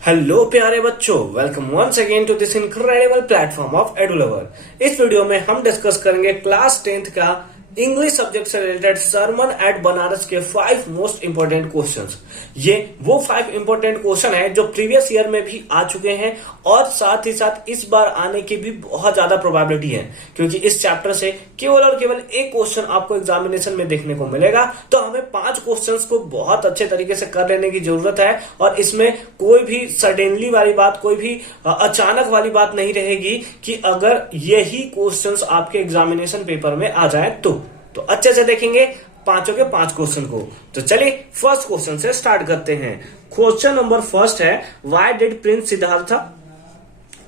Hello प्यारे बच्चों, welcome once again to this incredible platform of Edulever. इस video में हम डिस्कस करेंगे क्लास 10th का इंग्लिश सब्जेक्ट से रिलेटेड सरमन एट बनारस के 5 मोस्ट इंपोर्टेंट क्वेश्चंस। ये वो 5 इंपोर्टेंट क्वेश्चन है जो प्रीवियस ईयर में भी आ चुके हैं और साथ ही साथ इस बार आने की भी बहुत ज्यादा प्रोबेबिलिटी है, क्योंकि इस चैप्टर से केवल और केवल एक क्वेश्चन आपको एग्जामिनेशन में देखने को मिलेगा। तो हमें 5 क्वेश्चंस को बहुत अच्छे तरीके से कर लेने की जरूरत है और इसमें कोई भी सडनली वाली बात, कोई भी अचानक वाली बात नहीं रहेगी कि अगर यही क्वेश्चंस आपके एग्जामिनेशन पेपर में आ जाए तो अच्छे से देखेंगे पांचों के 5 क्वेश्चन को। तो चलिए फर्स्ट क्वेश्चन से स्टार्ट करते हैं। क्वेश्चन नंबर फर्स्ट है, व्हाई डिड प्रिंस सिद्धार्थ,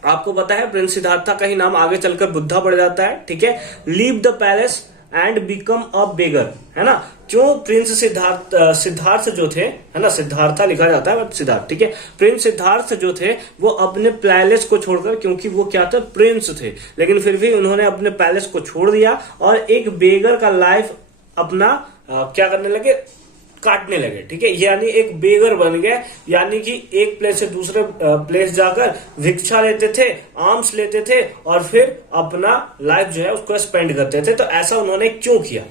आपको पता है प्रिंस सिद्धार्थ का ही नाम आगे चलकर बुद्धा पड़ जाता है, ठीक है, leave the palace and become a beggar, है ना। क्यों प्रिंस सिद्धार्थ जो थे, है ना, सिद्धार्था लिखा जाता है बट सिद्धार्थ, ठीक है, प्रिंस सिद्धार्थ जो थे वो अपने पैलेस को छोड़कर, क्योंकि वो क्या थे, प्रिंस थे, लेकिन फिर भी उन्होंने अपने पैलेस को छोड़ दिया और एक बेगर का लाइफ अपना क्या करने लगे, काटने लगे, ठीक है, यानी एक बेगर बन गए, यानी कि एक प्लेस से दूसरे प्लेस जाकर भिक्षा लेते थे, आर्म्स लेते थे और फिर अपना लाइफ जो है उसको स्पेंड करते थे। तो ऐसा उन्होंने क्यों किया,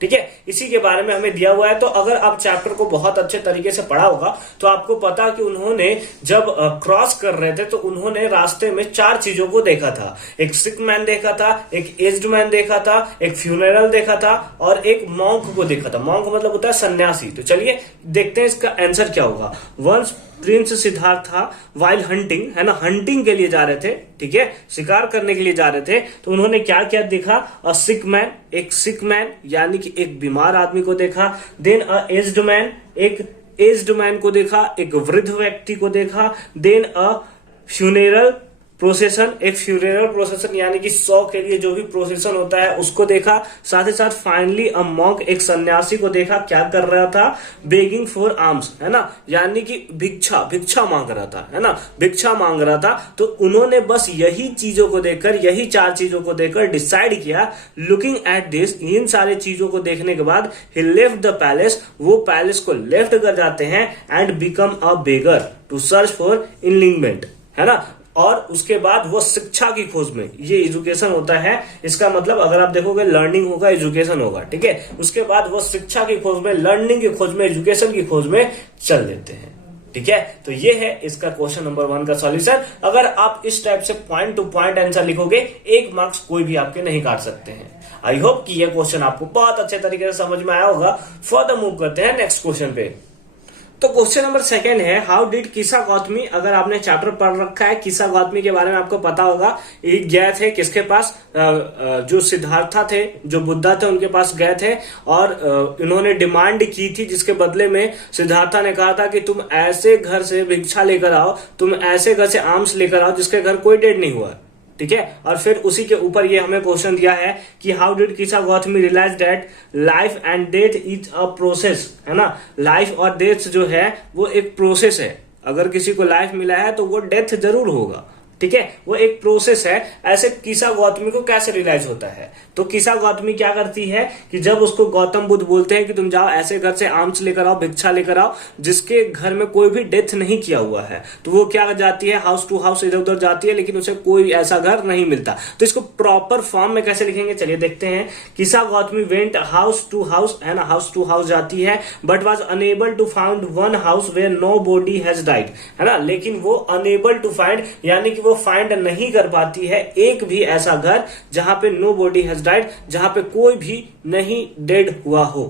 ठीक है, इसी के बारे में हमें दिया हुआ है। तो अगर आप चैप्टर को बहुत अच्छे तरीके से पढ़ा होगा तो आपको पता कि उन्होंने जब क्रॉस कर रहे थे तो उन्होंने रास्ते में 4 चीजों को देखा था। एक सिक मैन देखा था, एक एज्ड मैन देखा था, एक फ्यूनरल देखा था और एक मॉन्क को देखा था। मॉन्क मतलब होता है सन्यासी। तो चलिए देखते हैं इसका आंसर क्या होगा। Once prince Siddhartha while hunting, है ना, हंटिंग के लिए जा रहे थे, ठीक है, शिकार करने के लिए जा रहे थे, तो उन्होंने क्या क्या देखा, अ सिक मैन, एक सिक मैन यानी कि एक बीमार आदमी को देखा, देन अ एज्ड मैन, एक एज्ड मैन को देखा, एक वृद्ध व्यक्ति को देखा, देन अ फ्यूनेरल प्रोसेशन, एक फ्यूनेरल प्रोसेशन यानी कि 100 के लिए जो भी प्रोसेशन होता है उसको देखा, साथ ही साथ फाइनली अ मॉन्क, एक सन्यासी को देखा, क्या कर रहा था, बेगिंग फॉर आर्म्स, है ना, यानी कि भिक्षा मांग रहा था, है ना, भिक्षा मांग रहा था। तो उन्होंने बस यही चीजों को देखकर, यही 4 चीजों को देखकर डिसाइड किया, लुकिंग एट दिस, इन सारे चीजों को देखने के बाद ही लेफ्ट द पैलेस, वो पैलेस को लेफ्ट कर जाते हैं, and become a beggar to search for enlightenment, है ना, और उसके बाद वो शिक्षा की खोज में, ये एजुकेशन होता है, इसका मतलब अगर आप देखोगे लर्निंग होगा, एजुकेशन होगा, ठीक है, उसके बाद वो शिक्षा की खोज में, लर्निंग की खोज में, एजुकेशन की खोज में चल देते हैं, ठीक है। तो ये है इसका क्वेश्चन नंबर 1 का सॉल्यूशन। अगर आप इस टाइप से पॉइंट टू पॉइंट आंसर लिखोगे 1 मार्क्स कोई भी आपके नहीं काट सकते हैं। आई होप कि यह क्वेश्चन आपको बहुत अच्छे तरीके से समझ में आया होगा। फर्दर मूव करते हैं नेक्स्ट क्वेश्चन पे। तो क्वेश्चन नंबर 2 है, हाउ डिड किसा गौतमी, अगर आपने चैप्टर पढ़ रखा है किसा गौतमी के बारे में आपको पता होगा, ये गए थे किसके पास, जो सिद्धार्था थे, जो बुद्धा थे, उनके पास गए थे और इन्होंने डिमांड की थी, जिसके बदले में सिद्धार्था ने कहा था कि तुम ऐसे घर से भिक्षा लेकर आओ, तुम ऐसे घर से आर्म्स लेकर आओ जिसके घर कोई डेड नहीं हुआ, ठीक है। और फिर उसी के ऊपर ये हमें क्वेश्चन दिया है कि how did Kisa Gautami realise that life and death is a process, है ना, लाइफ और डेथ जो है वो एक प्रोसेस है। अगर किसी को लाइफ मिला है तो वो डेथ जरूर होगा, ठीक है, वो एक प्रोसेस है। ऐसे किसा गौतमी को कैसे रियलाइज होता है, तो किसा गौतमी क्या करती है कि जब उसको गौतम बुद्ध बोलते हैं कि तुम जाओ ऐसे घर से आर्म्स लेकर आओ, भिक्षा लेकर आओ जिसके घर में कोई भी डेथ नहीं किया हुआ है, तो वो क्या जाती है, हाउस टू हाउस इधर उधर जाती है, लेकिन उसे कोई ऐसा घर नहीं मिलता। तो इसको प्रॉपर फॉर्म में कैसे लिखेंगे, चलिए देखते हैं। Kisa Gautami went house to house, है ना, हाउस टू हाउस जाती है, but was unable to found one house where nobody has died, है ना, लेकिन वो अनेबल टू फाइंड यानी कि वो फाइंड नहीं कर पाती है एक भी ऐसा घर जहां पे नो बॉडी हैज डाइड, जहां पे कोई भी नहीं डेड हुआ हो,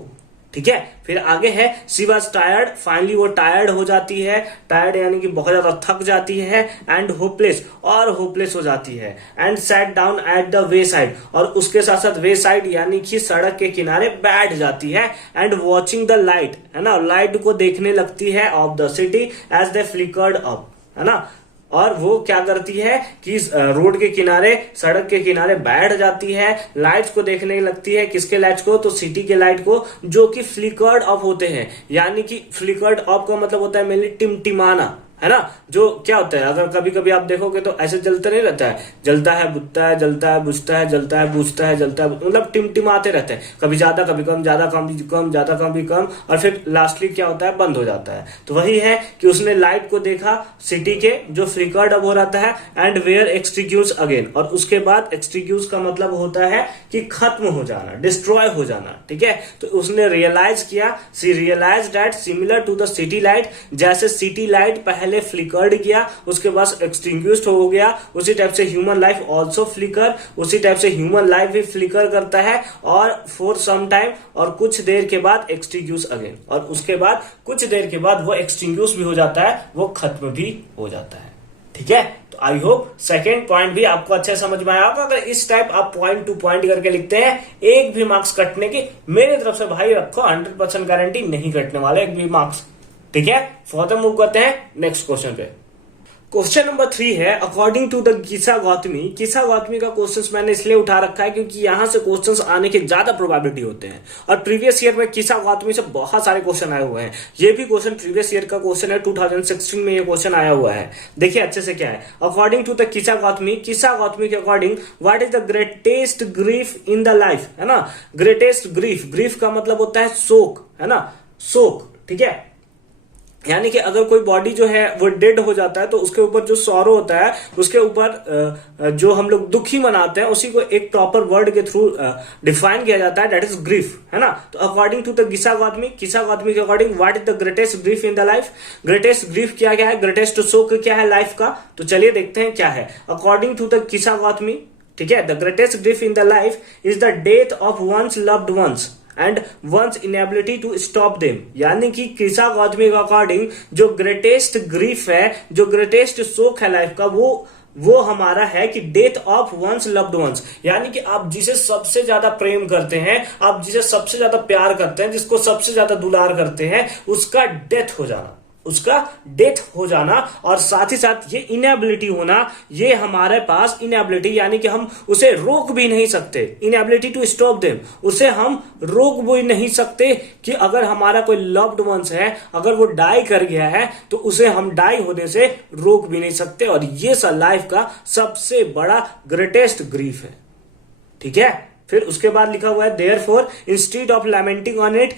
ठीक है। फिर आगे है, शी वॉज टायर्ड, फाइनली वो टायर्ड हो जाती है, टायर्ड यानी कि बहुत ज्यादा थक जाती है, एंड होपलेस, और होपलेस हो जाती है, and sat down at the way side, और उसके साथ साथ वे साइड यानी कि सड़क के किनारे बैठ जाती है, एंड वॉचिंग द लाइट, है ना, लाइट को देखने लगती है, of the city as they flickered up, है ना, और वो क्या करती है कि रोड के किनारे, सड़क के किनारे बैठ जाती है, लाइट्स को देखने लगती है, किसके लाइट्स को, तो सिटी के लाइट को, जो कि फ्लिकर्ड ऑफ होते हैं, यानी कि फ्लिकर्ड ऑफ का मतलब होता है मेनली टिमटिमाना, है ना। जो क्या होता है, अगर कभी कभी आप देखोगे तो ऐसे जलता नहीं रहता है, जलता है बुझता है, जलता है बुझता है, जलता है बुझता है, जलता है मतलब टिमटिमाते रहते हैं, कभी ज्यादा कभी कम, ज्यादा कम भी कम, ज्यादा कम भी कम, और फिर लास्टली क्या होता है, बंद हो जाता है। तो वही है कि उसने लाइट को देखा सिटी के, जो फ्लिकर्ड अब हो रहता है, एंड वेयर एक्सटिंग्विश अगेन, और उसके बाद एक्सटिंग्विश का मतलब होता है कि खत्म हो जाना, डिस्ट्रॉय हो जाना, ठीक है। तो उसने रियलाइज किया, she realise that similar to the city light, जैसे सिटी लाइट पहले फ्लिकर्ड किया उसके बाद एक्सटिंग्विश्ड हो गया, उसी टाइप से ह्यूमन लाइफ ऑल्सो फ्लिकर, उसी टाइप से ह्यूमन लाइफ भी फ्लिकर करता है, और फॉर सम टाइम, और कुछ देर के बाद एक्सटिंग्विश अगेन, और उसके बाद कुछ देर के बाद वो एक्सटिंग्विश भी हो जाता है, वो खत्म भी हो जाता है, ठीक है। तो आई होप सेकेंड पॉइंट भी आपको अच्छे समझ में आया होगा। अगर इस टाइप आप पॉइंट टू पॉइंट करके लिखते हैं, एक भी मार्क्स कटने की मेरे तरफ से भाई रखो 100% गारंटी नहीं कटने वाले एक भी मार्क्स, ठीक है। फर्दर मूव करते हैं नेक्स्ट क्वेश्चन पे। क्वेश्चन नंबर 3 है अकॉर्डिंग टू द किसा गौतमी। किसा गौतमी का क्वेश्चंस मैंने इसलिए उठा रखा है क्योंकि यहां से क्वेश्चंस आने की ज्यादा प्रोबेबिलिटी होते हैं, और प्रीवियस ईयर में किसा गौतमी से बहुत सारे क्वेश्चन आए हुए हैं। ये भी क्वेश्चन प्रीवियस ईयर का क्वेश्चन है, 2016 में ये क्वेश्चन आया हुआ है। देखिए अच्छे से क्या है, अकॉर्डिंग टू द किसा गौतमी के according what is the greatest grief in the life, है ना। ग्रेटेस्ट ग्रीफ, ग्रीफ का मतलब होता है शोक, है ना, शोक, ठीक है। यानी कि अगर कोई बॉडी जो है वो डेड हो जाता है तो उसके ऊपर जो सॉरो होता है, उसके ऊपर जो हम लोग दुखी मनाते हैं, उसी को एक प्रॉपर वर्ड के थ्रू डिफाइन किया जाता है, दैट इज ग्रीफ, है ना। तो अकॉर्डिंग टू द किसा गौतमी के according what is the greatest grief in the life, greatest grief क्या क्या है, ग्रेटेस्ट शोक क्या है लाइफ का, तो चलिए देखते हैं क्या है। अकॉर्डिंग टू द किसा गौतमी, ठीक है, the greatest grief in the life is the death of one's loved ones and one's inability to stop them. यानी कि किसा गौतमी के अकॉर्डिंग जो ग्रेटेस्ट ग्रीफ है, जो ग्रेटेस्ट शोक है लाइफ का, वो हमारा है कि death of one's loved ones, यानी कि आप जिसे सबसे ज्यादा प्रेम करते हैं, आप जिसे सबसे ज्यादा प्यार करते हैं, जिसको सबसे ज्यादा दुलार करते हैं, उसका डेथ हो जाना, उसका डेथ हो जाना। और साथ ही साथ ये इनएबिलिटी होना, ये हमारे पास इनएबिलिटी यानी कि हम उसे रोक भी नहीं सकते, इनएबिलिटी टू स्टॉप देम, उसे हम रोक भी नहीं सकते कि अगर हमारा कोई लव्ड वंस है, अगर वो डाई कर गया है तो उसे हम डाई होने से रोक भी नहीं सकते। और ये लाइफ का सबसे बड़ा ग्रेटेस्ट ग्रीफ है, ठीक है। फिर उसके बाद लिखा हुआ है therefore instead of lamenting on it,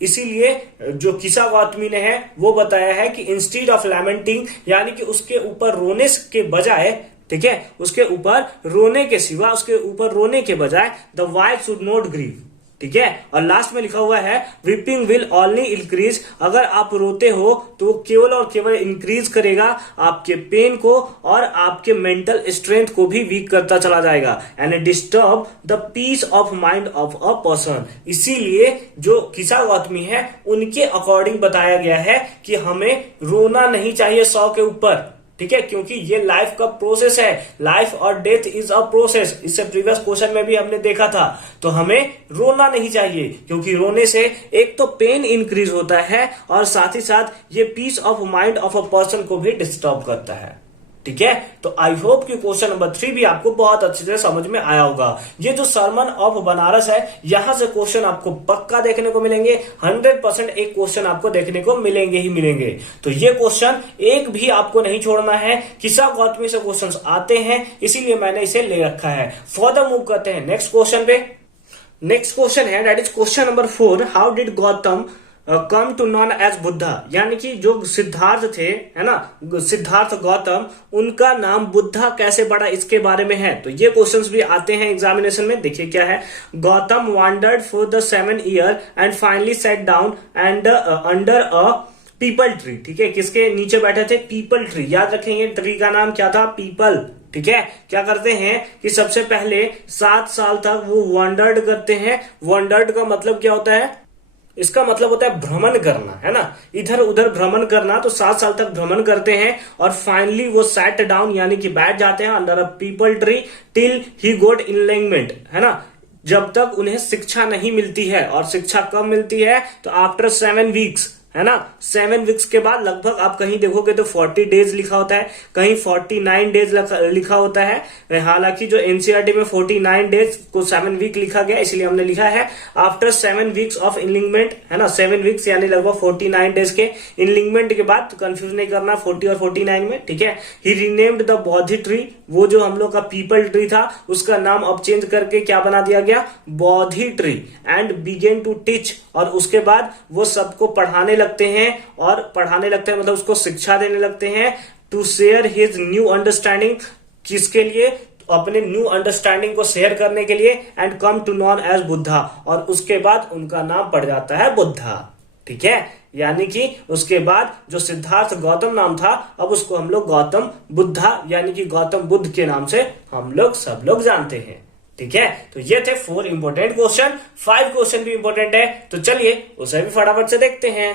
इसीलिए जो किसा गौतमी ने है वो बताया है कि इंस्टीड ऑफ लैमेंटिंग, यानी कि उसके ऊपर रोने के बजाय, ठीक है, उसके ऊपर रोने के सिवा, उसके ऊपर रोने के बजाय the wife should not grieve, ठीक है। और लास्ट में लिखा हुआ है वीपिंग विल ओनली इंक्रीज, अगर आप रोते हो तो केवल और केवल इंक्रीज करेगा आपके पेन को और आपके मेंटल स्ट्रेंथ को भी वीक करता चला जाएगा, and disturb the peace of mind of a person. इसीलिए जो किसा गौतमी है उनके अकॉर्डिंग बताया गया है कि हमें रोना नहीं चाहिए 100 के ऊपर, ठीक है, क्योंकि ये लाइफ का प्रोसेस है, लाइफ और डेथ इज अ प्रोसेस, इससे प्रीवियस क्वेश्चन में भी हमने देखा था। तो हमें रोना नहीं चाहिए क्योंकि रोने से एक तो पेन इंक्रीज होता है और साथ ही साथ ये peace of mind of a person को भी डिस्टर्ब करता है, ठीक है। तो आई होप कि क्वेश्चन नंबर 3 भी आपको बहुत अच्छे से समझ में आया होगा। ये जो सरमन ऑफ बनारस है, यहां से क्वेश्चन आपको पक्का देखने को मिलेंगे, 100% एक क्वेश्चन आपको देखने को मिलेंगे ही मिलेंगे। तो ये क्वेश्चन एक भी आपको नहीं छोड़ना है, किसा गौतमी से क्वेश्चन आते हैं, इसीलिए मैंने इसे ले रखा है। फर्दर मूव करते हैं नेक्स्ट क्वेश्चन पे। नेक्स्ट क्वेश्चन है that is question number 4, how did Gautam come to known as Buddha. यानी कि जो सिद्धार्थ थे, है ना, सिद्धार्थ गौतम, उनका नाम बुद्धा कैसे पड़ा, इसके बारे में है। तो ये क्वेश्चंस भी आते हैं एग्जामिनेशन में। देखिए क्या है, Gautam wandered for the 7 year and finally set down and under a peepal tree, ठीक है, किसके नीचे बैठे थे, पीपल ट्री। याद रखें ये ट्री का नाम क्या था, पीपल, ठीक है। क्या करते हैं कि सबसे पहले 7 साल तक वो वॉन्डर्ड करते हैं। वॉन्डर्ड का मतलब क्या होता है, इसका मतलब होता है भ्रमण करना, है ना, इधर उधर भ्रमण करना। तो 7 साल तक भ्रमण करते हैं और फाइनली वो सेट डाउन यानी कि बैठ जाते हैं under a peepal tree till he got enlightenment, है ना, जब तक उन्हें शिक्षा नहीं मिलती है। और शिक्षा कब मिलती है, तो आफ्टर 7 वीक्स, है ना। 7 वीक्स के बाद लगभग आप कहीं देखोगे तो 40 डेज लिखा होता है, कहीं 49 डेज लिखा होता है। हालांकि जो एनसीईआरटी में 49 डेज को 7 वीक लिखा गया, इसलिए हमने लिखा है आफ्टर 7 वीक्स ऑफ इनलिंगमेंट, है ना। 7 वीक्स यानी लगभग 49 डेज के इनलिंगमेंट के बाद, तो कंफ्यूज नहीं करना 40 और 49 में, ठीक है। ही रीनेम्ड द बोधि ट्री, वो जो हम लोग का पीपल ट्री था उसका नाम अब चेंज करके क्या बना दिया गया, Bodhi tree, and began to teach, और उसके बाद वो सबको पढ़ाने लगते हैं, और पढ़ाने लगते हैं मतलब उसको शिक्षा देने लगते हैं, to share his new understanding, किसके लिए, अपने न्यू अंडरस्टैंडिंग को शेयर करने के लिए, and come to known as Buddha, और उसके बाद उनका नाम पड़ जाता है बुद्धा, ठीक है। यानी कि उसके बाद जो सिद्धार्थ गौतम नाम था, अब उसको हम लोग गौतम बुद्धा यानी कि गौतम बुद्ध के नाम से हम लोग सब लोग जानते हैं, ठीक है। तो ये थे 4 इंपोर्टेंट क्वेश्चन, 5 क्वेश्चन भी इंपोर्टेंट है, तो चलिए उसे भी फटाफट से देखते हैं।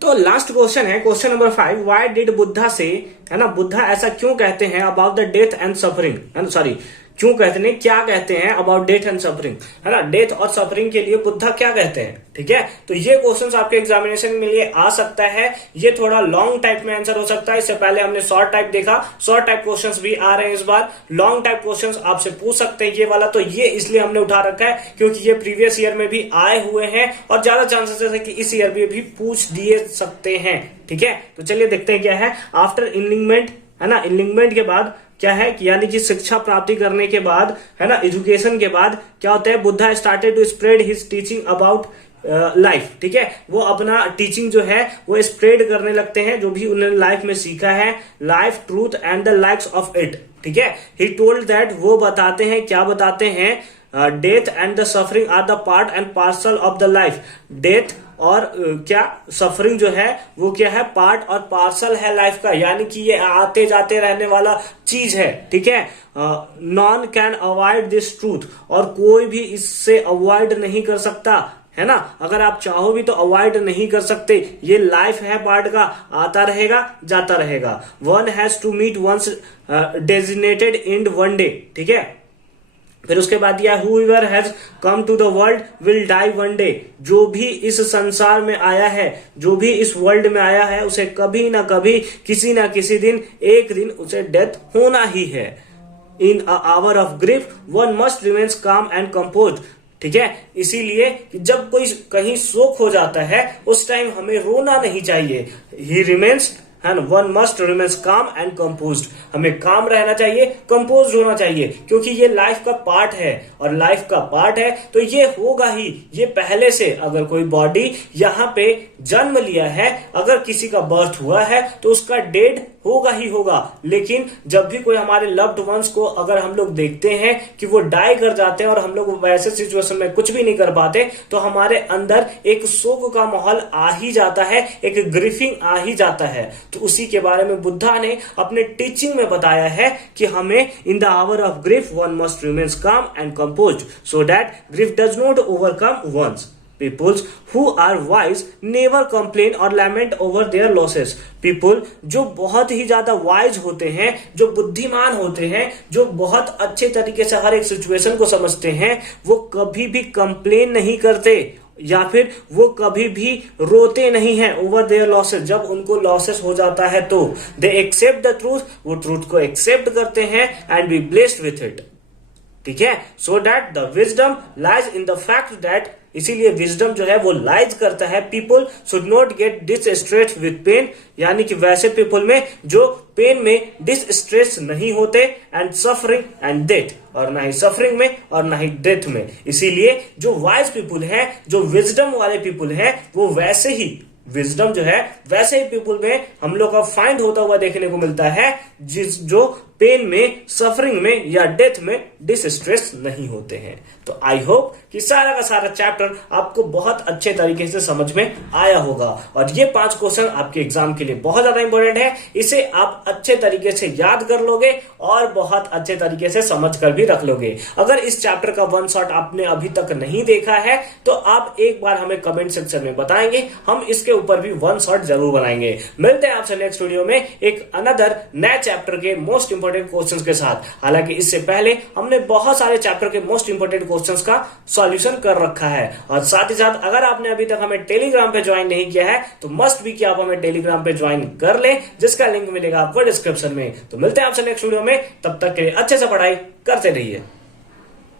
तो लास्ट क्वेश्चन है, question number 5, why did Buddha से, है ना, बुद्धा ऐसा क्यों कहते हैं about the death and suffering, है ना, सॉरी क्यों कहते हैं, क्या कहते हैं अबाउट डेथ एंड सफरिंग, है ना, डेथ और सफरिंग के लिए बुद्धा क्या कहते हैं, ठीक है। तो ये क्वेश्चंस आपके एग्जामिनेशन में लिए आ सकता है, ये थोड़ा लॉन्ग टाइप में आंसर हो सकता है, इससे पहले हमने शॉर्ट टाइप देखा, शॉर्ट टाइप क्वेश्चंस भी आ रहे हैं इस बार, लॉन्ग टाइप क्वेश्चंस आपसे पूछ सकते हैं ये वाला, तो ये इसलिए हमने उठा रखा है क्योंकि ये प्रीवियस ईयर में भी आए हुए हैं, और ज्यादा चांसेस है कि इस ईयर में भी पूछ दिए सकते हैं, ठीक है। तो चलिए देखते हैं क्या है, आफ्टर इनलिंगमेंट, है ना, इनलिंगमेंट के बाद क्या है, यानी कि शिक्षा प्राप्ति करने के बाद, है ना, एजुकेशन के बाद क्या होता है, Buddha started to spread his teaching about life, ठीक है। वो अपना टीचिंग जो है वो स्प्रेड करने लगते हैं, जो भी उन्होंने लाइफ में सीखा है, life, truth and the likes of it, ठीक है। ही टोल्ड दैट, वो बताते हैं, क्या बताते हैं, death and the suffering are the part and parcel of the life, death और क्या सफरिंग जो है वो क्या है, पार्ट और पार्सल है लाइफ का, यानी कि ये आते जाते रहने वाला चीज है, ठीक है। Non can avoid this truth, और कोई भी इससे अवॉइड नहीं कर सकता, है ना, अगर आप चाहो भी तो अवॉइड नहीं कर सकते, ये लाइफ है पार्ट का, आता रहेगा जाता रहेगा। One has to meet one's designated end one day, ठीक है। फिर उसके बाद दिया whoever has come to the world will die one day, जो भी इस संसार में आया है, जो भी इस वर्ल्ड में आया है, उसे कभी ना कभी, किसी ना किसी दिन, एक दिन उसे डेथ होना ही है। In a hour of grief one must remains calm and composed, ठीक है। इसीलिए कि जब कोई कहीं शोक हो जाता है उस टाइम हमें रोना नहीं चाहिए, ही रिमेन्स, है ना, one must remains calm and composed, हमें काम रहना चाहिए, कंपोज होना चाहिए, क्योंकि ये लाइफ का पार्ट है, और लाइफ का पार्ट है तो ये होगा ही। ये पहले से, अगर कोई बॉडी यहाँ पे जन्म लिया है, अगर किसी का बर्थ हुआ है तो उसका डेड होगा ही होगा, लेकिन जब भी कोई हमारे लव्ड वंस को अगर हम लोग देखते हैं कि वो डाई कर जाते हैं और हम लोग वैसे सिचुएशन में कुछ भी नहीं कर पाते, तो हमारे अंदर एक शोक का माहौल आ ही जाता है, एक ग्रीफिंग आ ही जाता है। तो उसी के बारे में बुद्धा ने अपने टीचिंग में बताया है कि हमें in the hour of grief one must remains calm and composed so that grief does not overcome once. Peoples who are wise never complain or lament over their losses. People जो बहुत ही ज्यादा wise होते हैं, जो बुद्धिमान होते हैं, जो बहुत अच्छे तरीके से हर एक सिचुएशन को समझते हैं, वो कभी भी कंप्लेन नहीं करते या फिर वो कभी भी रोते नहीं हैं ओवर देयर लॉसेस। जब उनको लॉसेस हो जाता है तो दे एक्सेप्ट द ट्रूथ, वो ट्रूथ को एक्सेप्ट करते हैं and be blessed with it, ठीक है। So that the wisdom lies in the fact that, इसीलिए विजडम जो है वो लाइज करता है, people should not get distressed with pain, यानी कि वैसे पीपल में जो पेन में डिसस्ट्रेस नहीं होते, एंड सफरिंग एंड डेथ, और ना ही सफरिंग में और ना ही डेथ में। इसीलिए जो वाइज पीपल है, जो विजडम वाले पीपल है, वो वैसे ही विजडम जो है वैसे ही पीपल में हम लोग का फाइंड होता हुआ देखने को मिलता है, जो पेन में, सफरिंग में या डेथ में डिसस्ट्रेस नहीं होते हैं। तो आई होप कि सारा का सारा चैप्टर आपको बहुत अच्छे तरीके से समझ में आया होगा, और ये 5 क्वेश्चन आपके एग्जाम के लिए बहुत ज्यादा इंपॉर्टेंट है। इसे आप अच्छे तरीके से याद कर लोगे और बहुत अच्छे तरीके से समझ कर भी रख लोगे। अगर इस चैप्टर का वन शॉट आपने अभी तक नहीं देखा है तो आप एक बार हमें कमेंट सेक्शन में बताएंगे, हम इसके ऊपर भी वन शॉट जरूर बनाएंगे। मिलते हैं आपसे नेक्स्ट वीडियो में एक अनदर नए चैप्टर के मोस्ट इंपोर्टेंट क्वेश्चंस के साथ। हालांकि इससे पहले हमने बहुत सारे चैप्टर के मोस्ट इंपोर्टेंट क्वेश्चंस का सॉल्यूशन कर रखा है। और साथ ही साथ अगर आपने अभी तक हमें टेलीग्राम पे ज्वाइन नहीं किया है तो मस्ट भी कि आप हमें टेलीग्राम पे ज्वाइन कर ले, जिसका लिंक मिलेगा आपको डिस्क्रिप्शन में। तो मिलते हैं आपसे नेक्स्ट वीडियो में, तब तक के लिए अच्छे से पढ़ाई करते रहिए।